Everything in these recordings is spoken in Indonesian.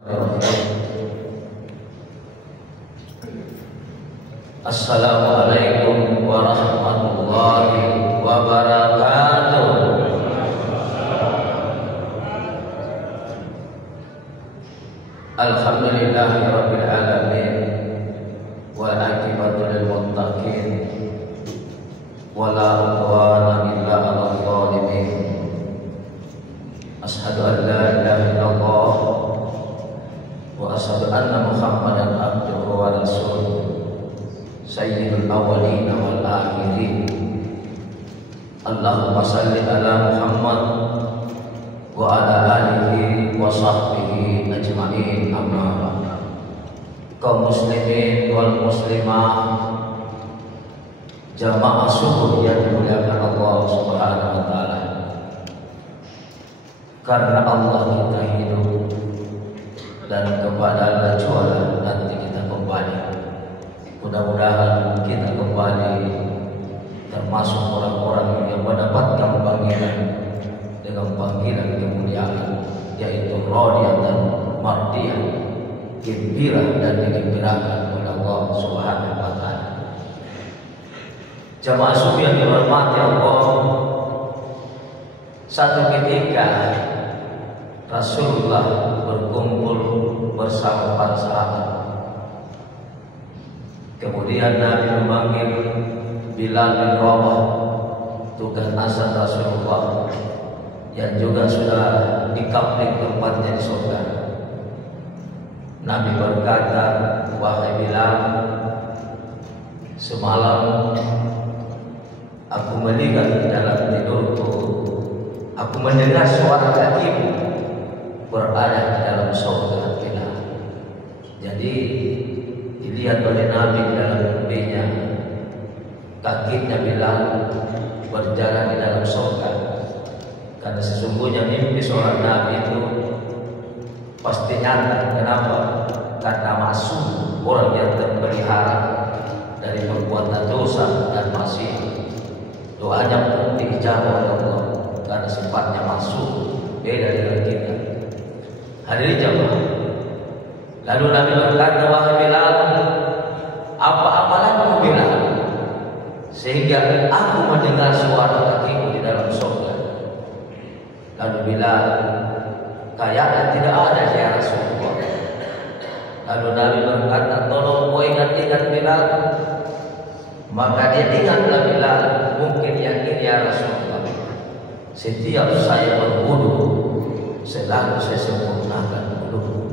Assalamualaikum warahmatullahi wabarakatuh. Alhamdulillahirabbil alamin wal aqibatu lil muttaqin wala udwana illa 'alal zalimin. Asyhadu an la ilaha illallah wa asyhadu anna Muhammadan abduhu wa rasuluh sayyidul awwalin wal akhirin. Allahumma shalli ala Muhammad wa ala alihi wa sahbihi ajma'in, amma ba'd. Kaum muslimin wal muslimah, jamaah subuh yang dimuliakan Allah Subhanahu wa taala. Karena Allah kita hidup dan kepada Allah jualan nanti kita kembali. Mudah-mudahan kita kembali termasuk orang-orang yang mendapatkan panggilan dengan panggilan kemuliaan, yaitu radiyatan mardiyah, gembira dan digembirakan oleh Allah Subhanahu wa taala. Jamaah subuh yang dihormati Allah, satu ketika Rasulullah berkumpul bersama para sahabat. Kemudian Nabi memanggil Bilal bin Rabah, tukang azan Rasulullah, yang juga sudah dikapling tempatnya di surga. Nabi berkata, "Wahai Bilal, semalam aku melihat di dalam tidurku, aku mendengar suara kakimu berada di dalam surga." Bilal, jadi dilihat oleh Nabi di dalam mimpinya, kakinya Bilal berjalan di dalam surga. Karena sesungguhnya mimpi seorang Nabi itu pasti nyata. Kenapa? Karena masuk orang yang terpelihara dari perbuatan dosa dan maksiat, doanya pun dijawab oleh Allah karena sifatnya masuk, beda dengan kita. Hadirin jamaah, lalu Nabi berkata, "Wahai Bilal, apa amalanmu Bilal sehingga aku mendengar suara kakimu di dalam surga?" Lalu Bilal, "Kayaknya tidak ada ya Rasulullah." Lalu Nabi berkata, "Tolong kau ingat-ingat Bilal." Maka dia ingatlah Bilal, "Mungkin yakin ya Rasulullah, setiap saya berwudu selalu saya sempurnakan wudu.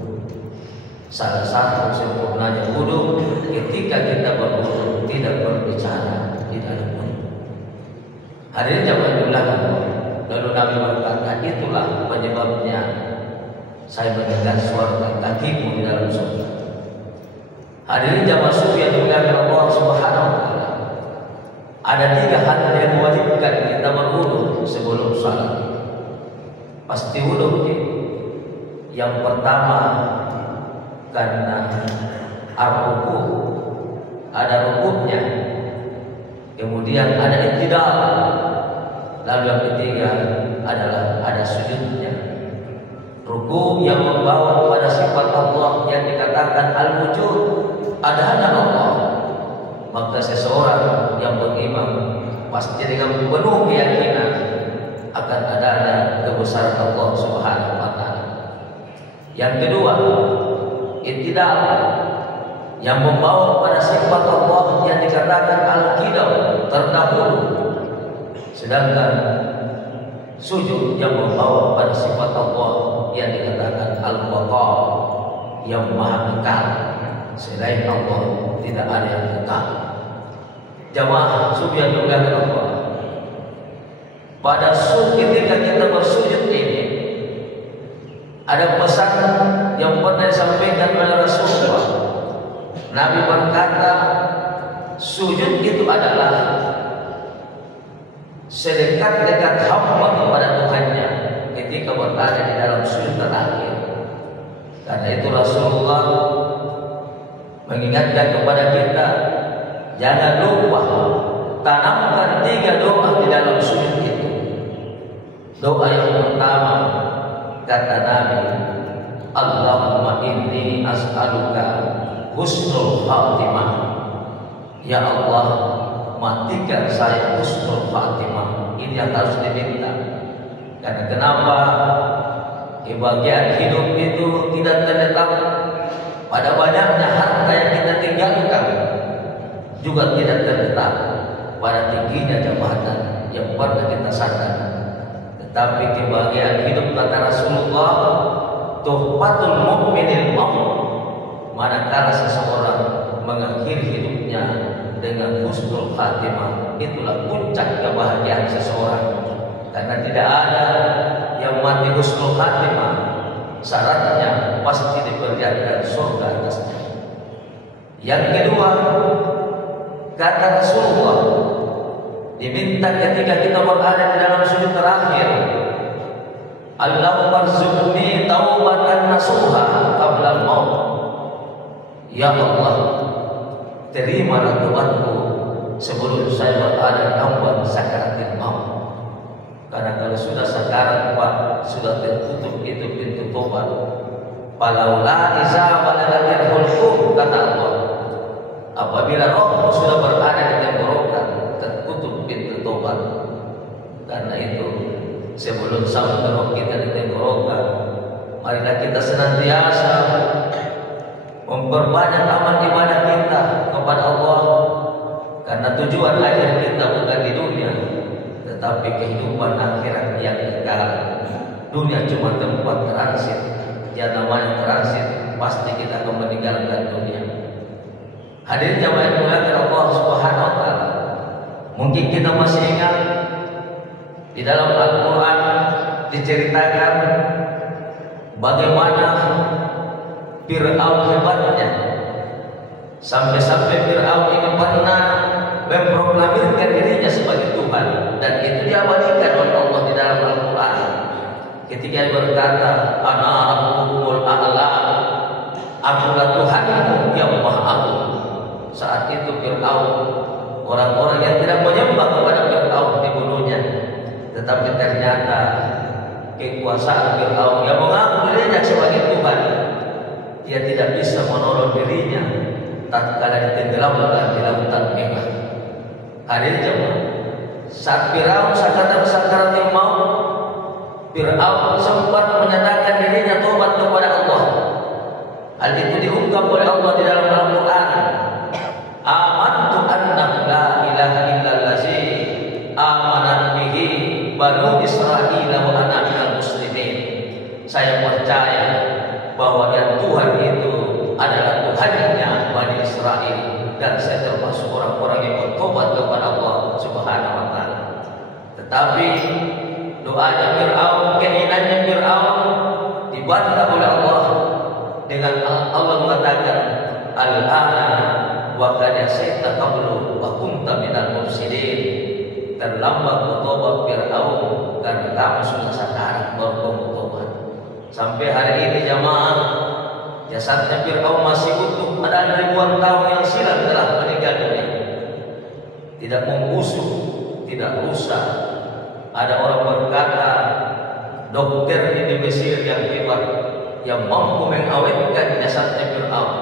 Salah satu sempurnanya wudu ketika kita berwudu tidak berbicara di dalam wudu." Hadirin jamaah dimuliakan. Lalu Nabi berkata, "Itulah penyebabnya saya mendengar suara kakimu di dalam surga." Hadirin jamaah subuh yang dimuliakan Allah Subhanahu wa taala, ada 3 hal yang mewajibkan kita berwudu sebelum salat. Pasti wudu. Yang pertama, karena ar-ruku, ada rukuknya, kemudian ada iktidal, lalu yang ketiga adalah ada sujudnya. Ruku yang membawa kepada sifat Allah yang dikatakan al-wujud, ada hanya Allah. Maka seseorang yang beriman pasti dengan penuh keyakinan akan adanya kebesaran Allah Subhanahu wa taala. Yang kedua, iktidal yang membawa kepada sifat Allah yang dikatakan al-qidam, terdahulu. Sedangkan sujud yang membawa kepada sifat Allah yang dikatakan al-baqa, yang maha kekal. Selain Allah tidak ada yang kekal. Jamaah subuh yang dimuliakan Allah, pada ketika kita bersujud ini ada pesan yang pernah disampaikan oleh Rasulullah. Nabi berkata, sujud itu adalah sedekat-dekat hamba kepada Tuhannya ketika berada di dalam sujud terakhir. Karena itu Rasulullah mengingatkan kepada kita, jangan lupa tanamkan 3 doa di dalam sujud itu. Doa yang pertama, kata Nabi, Allahumma as'aluka husnul khatimah. Ya Allah, matikan saya husnul khatimah. Ini yang harus diminta. Karena kenapa? Kebahagiaan hidup itu tidak terletak pada banyaknya harta yang kita tinggalkan, juga tidak terletak pada tingginya jabatan yang pernah kita sandang. Tetapi kebahagiaan hidup kata Rasulullah, tuhfatul mu'minil maut, manakala seseorang mengakhiri hidupnya dengan husnul khatimah, itulah puncak kebahagiaan seseorang. Karena tidak ada yang mati husnul khatimah, syaratnya pasti diperlihatkan surga atasnya. Yang kedua, kata Rasulullah, diminta ketika kita berada di dalam sujud terakhir, Allahumma rzuqni taubatan nasuha qabla al-maut. Ya Allah, terimalah doaku sebelum saya berada dalam sakaratul maut. Karena kalau sudah sakarat, Pak, sudah tertutup itu pintu tobat. Falaula iza balagatil hulqum, kata Allah, apabila roh sudah berada di tenggorokan, tertutup pintu tobat. Karena itu, sebelum sampai roh kita di tenggorokan, marilah kita senantiasa memperbanyak amal ibadah kita kepada Allah. Karena tujuan akhir kita bukan di dunia, tetapi kehidupan akhirat yang kekal. Dunia cuma tempat transit, yang namanya transit pasti kita akan meninggalkan dunia. Hadirin jamaah yang dimuliakan Allah Subhanahu wa taala, mungkin kita masih ingat di dalam Al-Qur'an diceritakan bagaimana Fir'aun hebatnya, sampai-sampai Fir'aun ini pernah memproklamirkan dirinya sebagai Tuhan, dan itu diabadikan oleh Allah di dalam Al-Quran. Ketika dia berkata, Ana rabbukumul a'la, akulah Tuhanmu yang maha agung. Saat itu Fir'aun, orang-orang yang tidak menyembah kepada Fir'aun dibunuhnya. Tetapi ternyata kekuasaan Fir'aun yang mengaku dirinya sebagai Tuhan, dia tidak bisa menolong dirinya tatkala ditenggelamkan di lautan merah. Hadirin jemaah, saat Firaun sakaratul maut, Firaun sempat menyatakan dirinya tobat kepada Allah. Hal itu diungkap oleh Allah di dalam Al-Quran. Amantu annahu la ilaha illallazi amanat bihi banu Israil wa ana minal muslimin. Saya percaya bahwa yang Tuhan itu adalah Tuhannya Bani Israel, dan saya termasuk orang-orang yang bertobat kepada Allah Subhanahu wa taala. Tetapi doanya Fir'aun, keinginannya Fir'aun dibantah oleh Allah dengan Allah mengatakan, Al-ana wa qad yasaita qablu wa kunta minal mufsidin. Terlambat bertobat Fir'aun karena kamu sudah sakarat baru bertobat. Sampai hari ini jamaah, jasadnya Fir'aun masih utuh, ada ribuan tahun yang silam telah meninggal dunia. Tidak membusuk, tidak rusak. Ada orang berkata, dokter di Mesir yang hebat yang mampu mengawetkan jasadnya Fir'aun.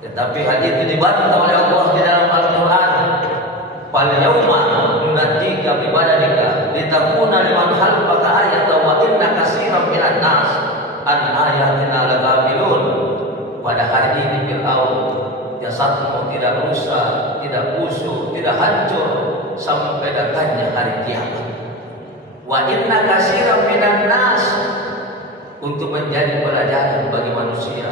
Tetapi hal itu dibantah oleh Allah di dalam Al-Quran. Fal yauma nunajjika bi badanika litakuna liman khalfaka ayatan wa inna katsiran minan nas an ayatina lagafilun. Pada hari ini Fir'aun, jasadmu tidak rusak, tidak busuk, tidak hancur sampai datangnya hari kiamat. Wa inna katsiran minan nas, untuk menjadi pelajaran bagi manusia.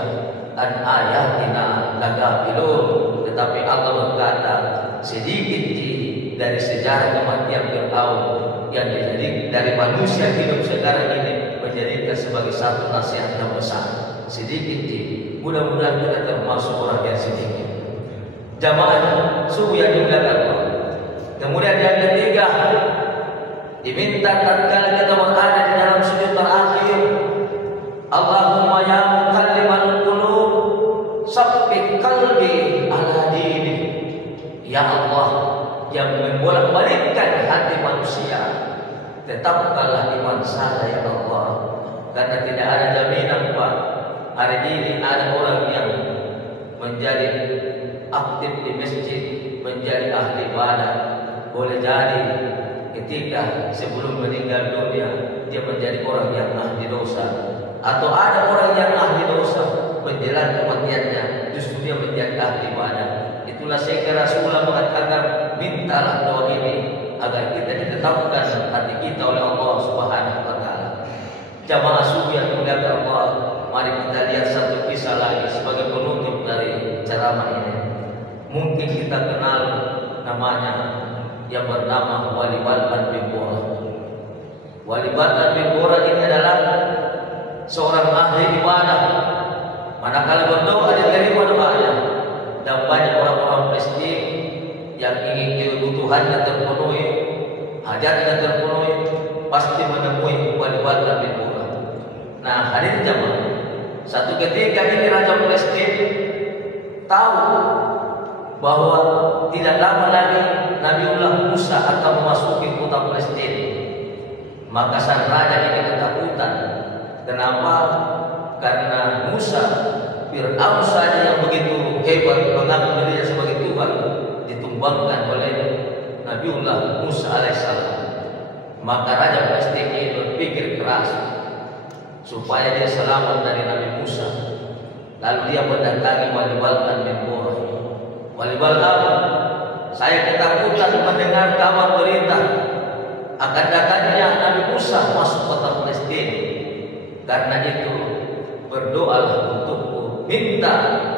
An ayatina lagafilun. Tetapi Allah berkata, sedikit dari sejarah kematian Fir'aun yang jadi dari manusia hidup sekarang ini menjadikan sebagai satu nasihat yang besar. Sedikit, mudah-mudahan kita termasuk orang yang sedikit. Jamaah subuh yang dimuliakan Allah. Kemudian yang ketiga, diminta tatkala kita berada di dalam sujud terakhir, Allahumma ya muqallibal qulub sabbit qalbi ala dinik. Ya Allah yang membolak-balikkan hati manusia, tetapkanlah iman saya ya Allah. Karena tidak ada jaminan Pak, hari ini ada orang yang menjadi aktif di masjid, menjadi ahli ibadah. Boleh jadi ketika sebelum meninggal dunia dia menjadi orang yang ahli dosa, atau ada orang yang ahli dosa menjelang kematiannya justru dia menjadi ahli ibadah. Itulah sehingga Rasulullah mengatakan, mintalah doa ini agar kita ditetapkan hati kita oleh Allah Subhanahu wa taala. Jamaah subuh yang dimuliakan Allah, mari kita lihat satu kisah lagi sebagai penutup dari ceramah ini. Mungkin kita kenal namanya, yang bernama Wali Balkan bin Bora. Wali Balkan bin Bora ini adalah seorang ahli ibadah. Manakala berdoa diterima doanya, dan banyak orang-orang Palestina yang ingin kebutuhannya terpenuhi, hajatnya terpenuhi, pasti menemui Wali Balkan bin Bora. Nah, hadirin jamaah, satu ketika ini Raja Palestina tahu bahwa tidak lama lagi Nabiullah Musa akan memasuki kota Palestina. Maka sang raja ini ketakutan. Kenapa? Karena Musa, Fir'aun saja yang begitu hebat mengaku dirinya sebagai Tuhan, ditumbangkan oleh Nabiullah Musa alaihissalam. Maka Raja Palestina ini berpikir keras supaya dia selamat dari Nabi Musa. Lalu dia mendatangi Wali Balkan bin Bora. Wali Balkan, saya ketakutan mendengar kabar berita akan datangnya Nabi Musa masuk kota Palestina. Karena itu berdoalah untukku, minta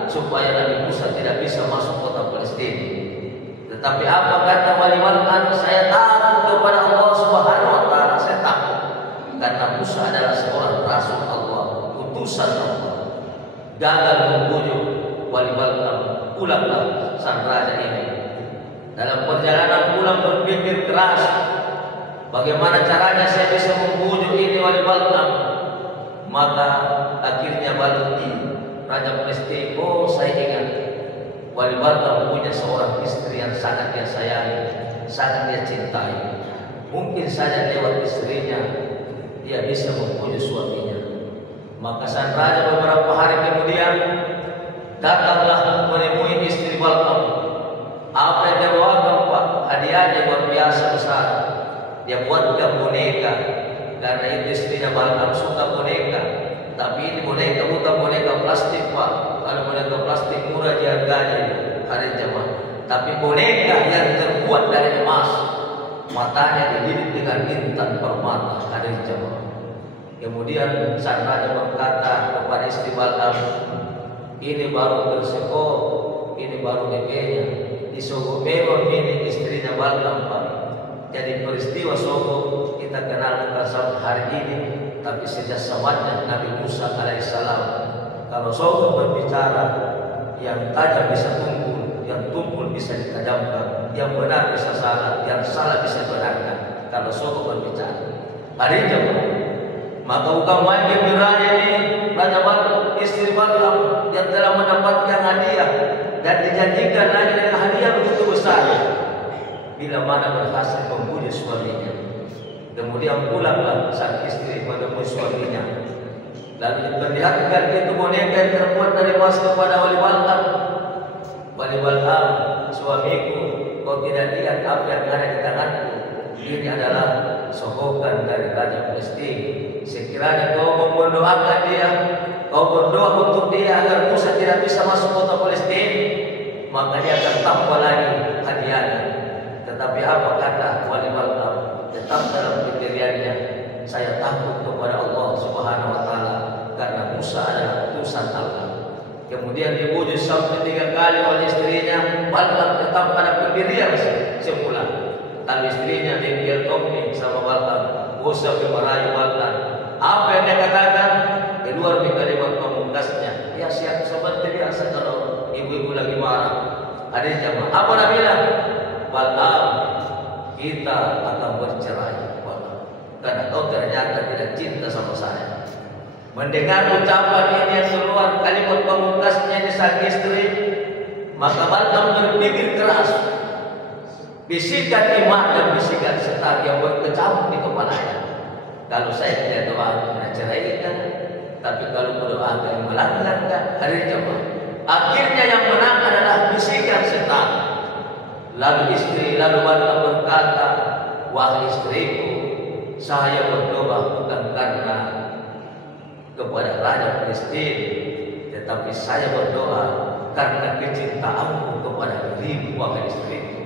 supaya Nabi Musa tidak bisa masuk kota Palestina. Tetapi apa kata Wali Balkan? Saya takut kepada Allah Subhanahu wa taala. Saya takut karena Musa adalah seorang rasul Allah, utusan Allah. Gagal membujuk Wali Balkan. Pulanglah sang raja ini. Dalam perjalanan pulang berpikir keras, bagaimana caranya saya bisa membujuk ini Wali Balkan. Maka akhirnya balik Raja Palestina, oh saya ingat Wali Balkan punya seorang istri yang sangat dia sayangi, sangat dia cintai. Mungkin saja lewat istrinya dia bisa membujuk suaminya. Maka sang raja beberapa hari kemudian datanglah menemui istri Balkan. Apa yang dia bawakan, Pak? Hadiahnya luar biasa besar. Dia buatkan boneka, karena itu istrinya Balkan suka boneka. Tapi ini boneka bukan boneka plastik, Pak. Kalau boneka plastik murah harganya, hari jamaah. Tapi boneka yang terbuat dari emas, matanya dililit dengan bintang permata, hari jamaah. Kemudian sang raja berkata kepada istri Balkan, ini baru berseko, ini baru DP-nya. Di Sogo memang ini istrinya Balkan, Pak. Jadi peristiwa Sogo kita kenal bukan sampai hari ini, tapi sejak zamannya Nabi Musa alaihissalam. Kalau Sogo berbicara, yang tajam bisa tumpul, yang tumpul bisa ditajamkan, yang benar bisa salah, yang salah bisa benarkan. Kalau Sogo berbicara, hari jamaah. Maka bukan main gembiranya ini Raja Balkan, istri Balkan yang telah mendapatkan hadiah dan dijanjikan lagi dengan hadiah begitu besar. Bila mana berhasil membujuk suaminya, kemudian pulanglah sang istri menemui suaminya. Lalu diperlihatkan itu boneka yang terbuat dari emas kepada Wali Balkan. Wali Balkan, suamiku, kau tidak lihat apa yang ada di tanganku? Ini adalah sokokan dari Raja Palestina. Sekiranya kau mendoakan dia, kau berdoa untuk dia agar Musa tidak bisa masuk kota Palestina, maka dia akan tambah lagi hadiahnya. Tetapi apa kata Wali Balkan? Tetap dalam pendiriannya, saya takut kepada Allah Subhanahu wa taala karena Musa adalah utusan Allah. Kemudian dibujuk sampai 3 kali oleh istrinya. Balkan tetap pada pendirian semula. Tapi istrinya diambil topik sama Balkan, Musa merayu Balkan. Apa yang dia katakan? Keluar di kalimat pamungkasnya. Ya siap seperti biasa kalau ibu-ibu lagi marah. Ada jamaah. Apa dia bilang? Balkan, kita akan bercerai, Balkan, karena kau ternyata tidak cinta sama saya. Mendengar ucapan ini yang keluar kalimat pamungkasnya di sang istri, maka Balkan berpikir keras. Bisikan iman dan bisikan setan yang berkecamuk di kepalanya. Kalau saya tidak doa, tidak ceraikan. Tapi kalau berdoa yang melanggar hari jemaah, akhirnya yang menang adalah bisikan setan. Lalu wanita berkata, wahai istriku, saya berdoa bukan karena kepada Raja Palestina, tetapi saya berdoa karena kecintaanku kepada dirimu, wahai istriku.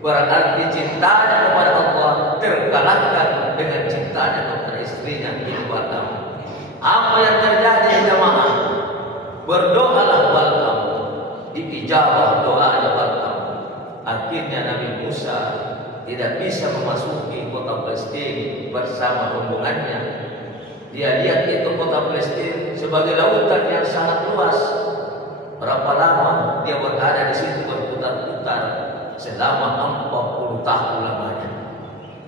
Berarti cintanya kepada Allah terkalahkan dengan cintanya kepada istrinya di luar kamu. Apa yang terjadi jemaah? Berdoalah walqam, diijabah doanya walqam. Akhirnya Nabi Musa tidak bisa memasuki kota Palestina bersama rombongannya. Dia lihat itu kota Palestina sebagai lautan yang sangat luas. Berapa lama dia berada di situ berputar-putar? Selama 40 tahun lamanya.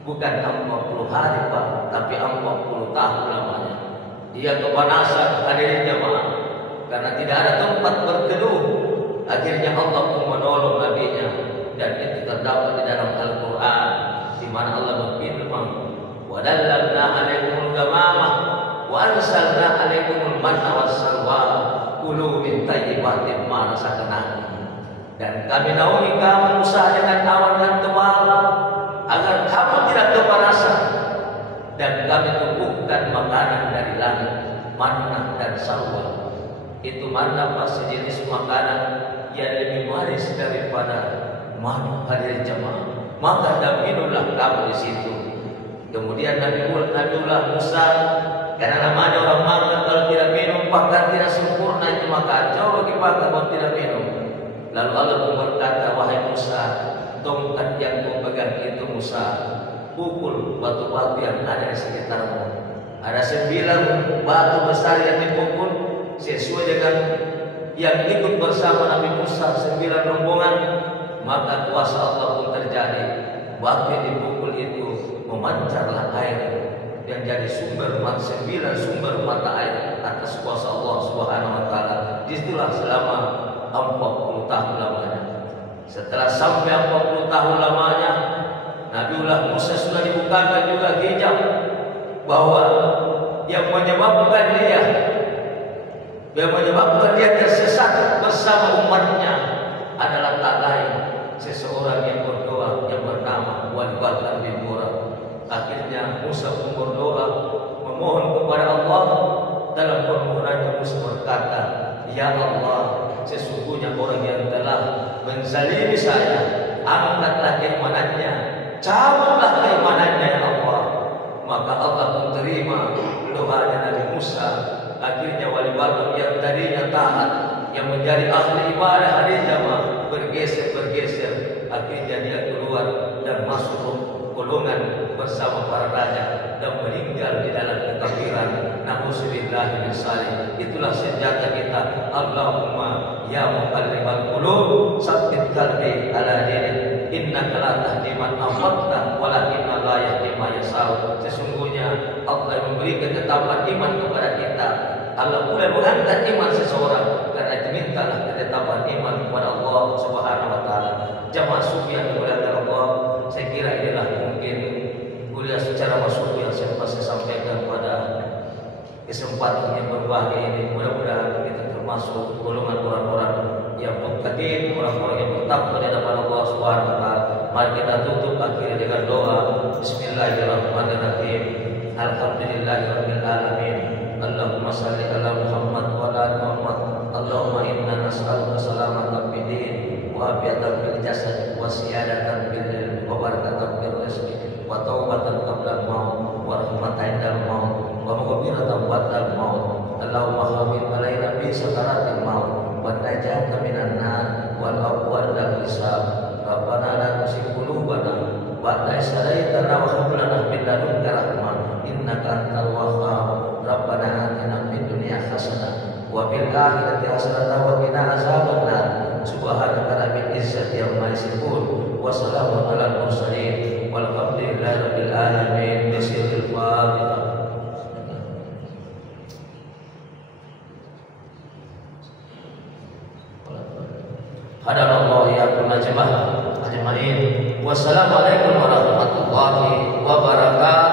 Bukan 40 hari Pak, tapi 40 tahun lamanya. Dia kepanasan hadirin jemaah, karena tidak ada tempat berteduh. Akhirnya Allah pun menolong nabinya, dan itu terdapat di dalam Al-Quran, di mana Allah berfirman, wa dallalna 'alaikumul ghamamah wa anzalna 'alaikumul manna wassalwa kulu min thayyibatin ma razaqnakum. Dan kami naungi kamu Musa dengan awan yang tebal agar kamu tidak kepanasan, dan kami tumbuhkan makanan dari langit, manna dan salwa. Itu manna sejenis makanan yang lebih manis daripada madu, hadirin jemaah. Maka dan minumlah kamu di situ. Kemudian Nabiullah Musa, karena namanya orang makan kalau tidak minum bahkan tidak sempurna itu makan. Coba kita kalau tidak minum. Lalu Allah pun berkata, wahai Musa, tongkat yang kau pegang itu Musa, pukul batu-batu yang ada di sekitarmu. Ada 9 batu besar yang dipukul sesuai dengan yang ikut bersama Nabi Musa 9 rombongan. Maka kuasa Allah pun terjadi. Batu yang dipukul itu memancarlah air yang jadi 9 sumber mata air atas kuasa Allah Subhanahu wa taala. Disitulah selama 40 tahun lamanya. Setelah sampai 40 tahun lamanya, Nabiullah Musa sudah dibukakan juga hijab bahwa yang menyebabkan dia tersesat bersama umatnya adalah tak lain seseorang yang berdoa yang bernama Walid bin Mughirah. Akhirnya Musa pun berdoa memohon kepada Allah. Dalam permohonannya Musa berkata, ya Allah, sesungguhnya orang yang telah menzalimi saya, angkatlah keimanannya, cabutlah keimanannya ya Allah. Maka Allah pun terima doanya Nabi Musa. Akhirnya wali batu yang tadinya taat, yang menjadi ahli ibadah hari jamaah, bergeser. Akhirnya dia keluar dan masuk golongan bersama para raja dan meninggal di dalam kekafiran. Na'udzubillahi min dzalik. Itulah senjata kita. Allahumma ya muqallibal qulub tsabbit qalbi ala dinik. Innaka la tahdi man ahbabta walakin la yahdi man yasha. Sesungguhnya Allah yang memberi ketetapan iman kepada kita. Allah mulai mengangkat iman seseorang, karena itu mintalah ketetapan iman kepada Allah Subhanahu wa taala. Jamaah sufi yang dimuliakan Allah, saya kira inilah mungkin kuliah secara masuk yang saya sampaikan pada kesempatan yang berbahagia ini. Mudah-mudahan kita termasuk golongan orang-orang yang muttaqin, orang-orang yang bertakwa di hadapan Allah Subhanahu wa taala. Mari kita tutup akhir dengan doa. Bismillahirrahmanirrahim. Alhamdulillahirabbil alamin. Allahumma shalli ala Muhammad wa ala Muhammad. Allahumma inna nas'aluka salamatan fid din wa afiatan fil jasad wa siyadatan fil ilmi wa barakatan fil rizqi wa taubatan qabla al-maut wa rahmatan indal maut wa maghfiratan ba'dal maut. Allahumma hawwin alaina bi sakaratil maut wa najatan minan nar wal afwa wal hisab. Rabbana la tuzigh qulubana ba'da idh hadaytana wa hab lana min ladunka rahmah innaka antal wahhab. Rabbana atina fid dunya hasanah wa fil akhirati hasanah wa qina azabannar. Subhanaka rabbil izzati amma yasifun wa salamun alal mursalin walhamdulillahi rabbil alamin. Bismillahil Fatihah. Hadanallahu iyyakum ajma'in. Wassalamualaikum warahmatullahi wabarakatuh.